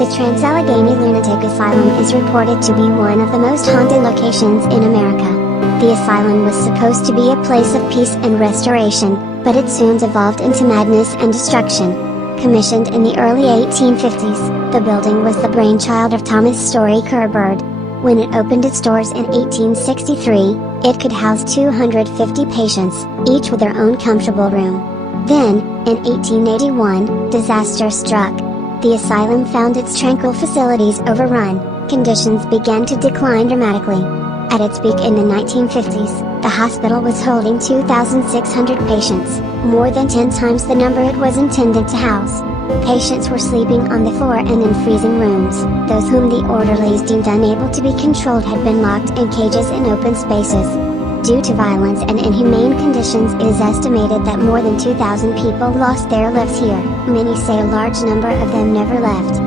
The Trans Allegheny Lunatic Asylum is reported to be one of the most haunted locations in America. The asylum was supposed to be a place of peace and restoration, but it soon devolved into madness and destruction. Commissioned in the early 1850s, the building was the brainchild of Thomas Story Kerbird. When it opened its doors in 1863, it could house 250 patients, each with their own comfortable room. Then, in 1881, disaster struck. The asylum found its tranquil facilities overrun, conditions began to decline dramatically. At its peak in the 1950s, the hospital was holding 2,600 patients, more than 10 times the number it was intended to house. Patients were sleeping on the floor and in freezing rooms. Those whom the orderlies deemed unable to be controlled had been locked in cages in open spaces. Due to violence and inhumane conditions, it is estimated that more than 2,000 people lost their lives here. Many say a large number of them never left.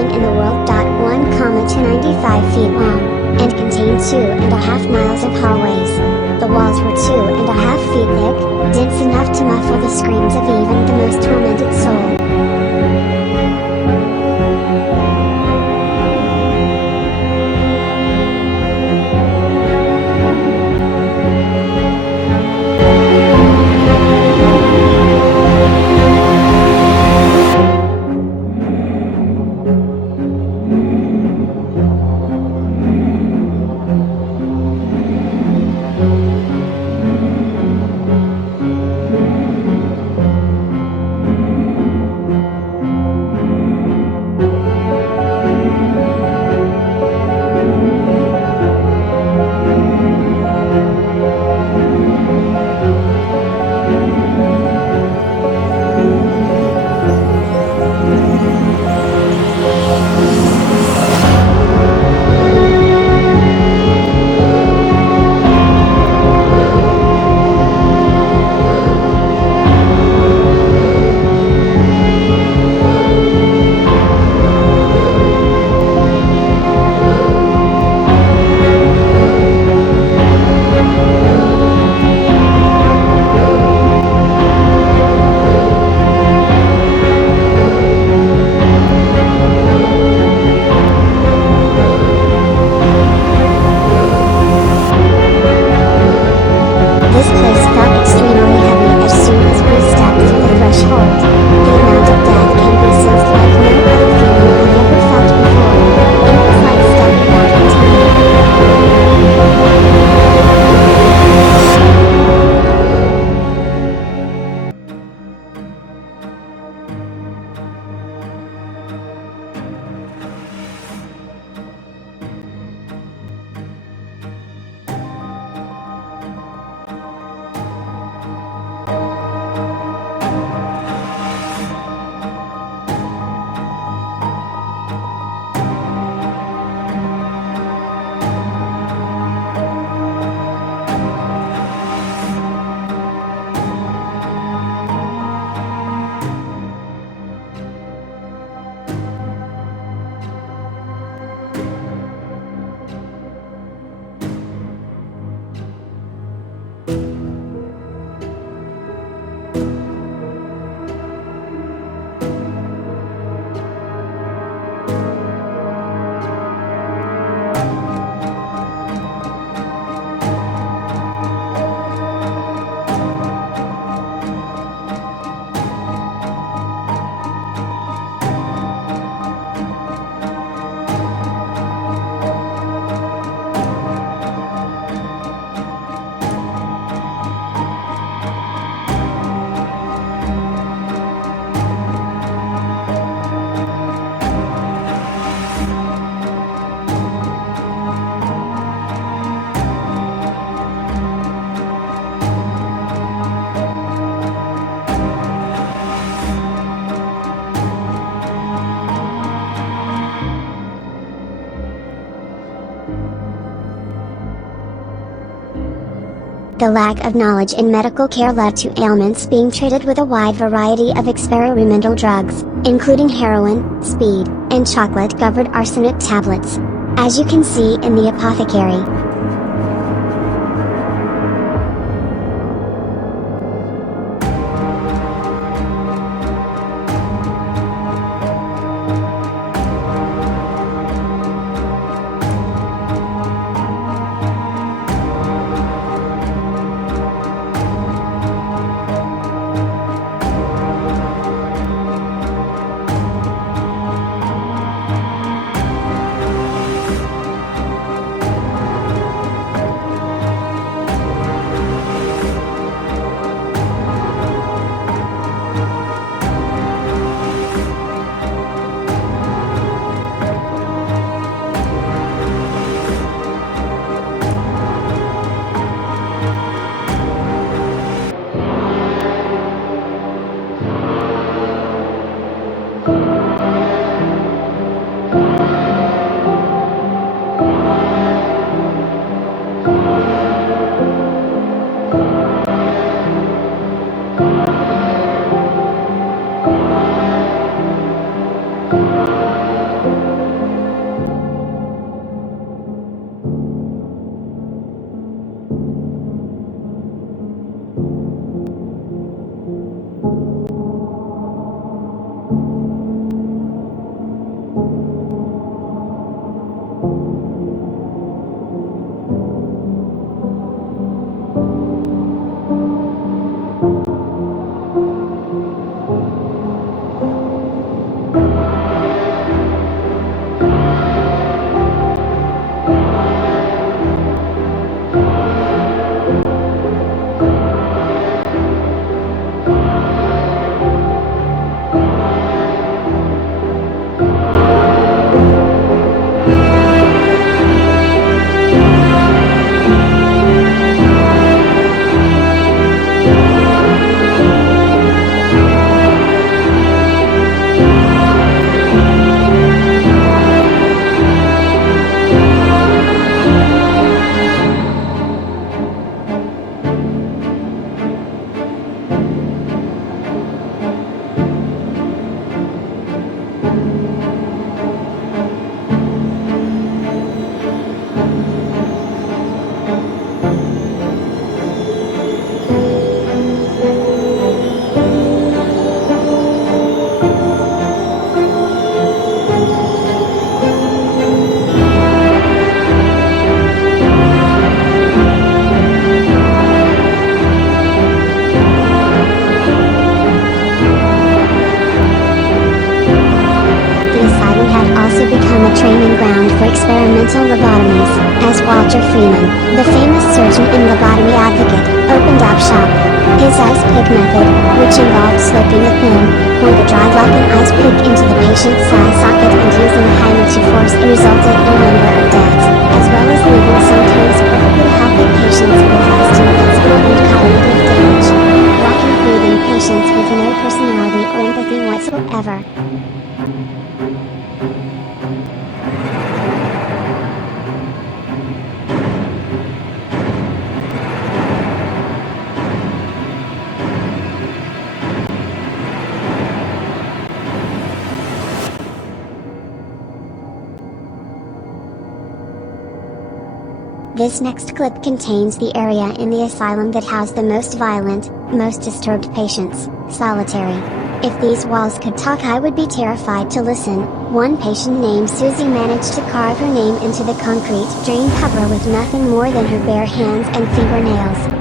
In the world. 1,295 feet long, and contained 2.5 miles of hallways. The walls were 2.5 feet thick, dense enough to muffle the screams of even the most tormented soul. The lack of knowledge in medical care led to ailments being treated with a wide variety of experimental drugs, including heroin, speed, and chocolate-covered arsenic tablets. As you can see in the apothecary. Experimental lobotomies, as Walter Freeman, the famous surgeon and lobotomy advocate, opened up shop. His ice pick method, which involved slipping a thin, pointed dried like an ice pick into the patient's eye socket and using a hammer to force it, resulted in a number of deaths, as well as leaving sometimes perfectly healthy patients with lasting physical and cognitive damage. Walking through them, patients with no personality or empathy whatsoever. This next clip contains the area in the asylum that housed the most violent, most disturbed patients, solitary. If these walls could talk, I would be terrified to listen. One patient named Susie managed to carve her name into the concrete drain cover with nothing more than her bare hands and fingernails.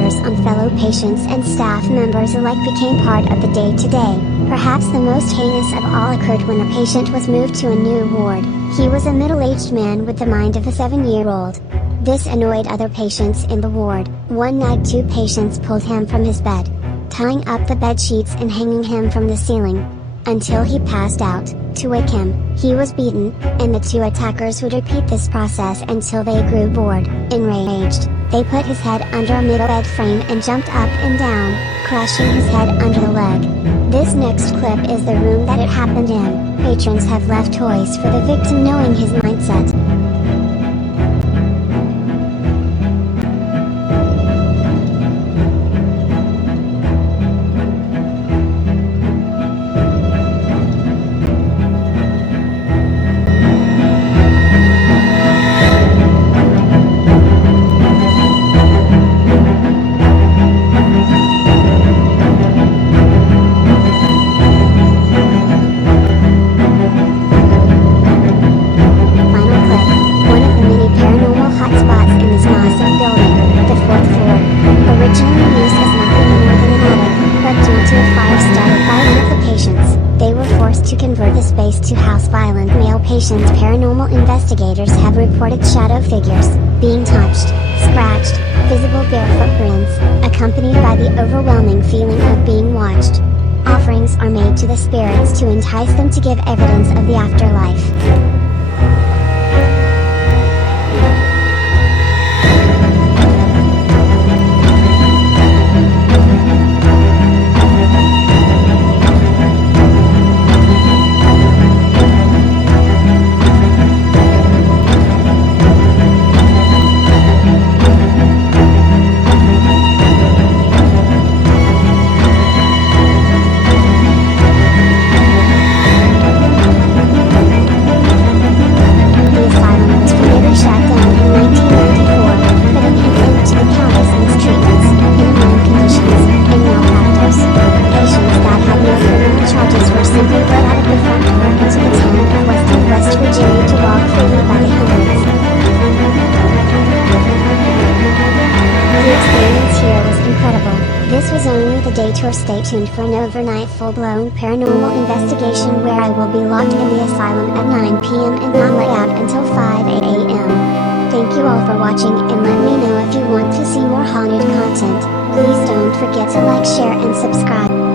encounters on fellow patients and staff members alike became part of the day-to-day. Perhaps the most heinous of all occurred when a patient was moved to a new ward. He was a middle-aged man with the mind of a 7-year-old. This annoyed other patients in the ward. One night 2 patients pulled him from his bed, tying up the bed sheets and hanging him from the ceiling, until he passed out. To wake him, he was beaten, and the 2 attackers would repeat this process until they grew bored. Enraged, they put his head under a middle bed frame and jumped up and down, crushing his head under the leg. This next clip is the room that it happened in. Patrons have left toys for the victim, knowing his mindset. To convert the space to house violent male patients, paranormal investigators have reported shadow figures, being touched, scratched, visible bare footprints, accompanied by the overwhelming feeling of being watched. Offerings are made to the spirits to entice them to give evidence of the afterlife. This was only the day tour. Stay tuned for an overnight full-blown paranormal investigation where I will be locked in the asylum at 9 p.m. and not let out until 5 a.m. Thank you all for watching, and let me know if you want to see more haunted content. Please don't forget to like, share and subscribe.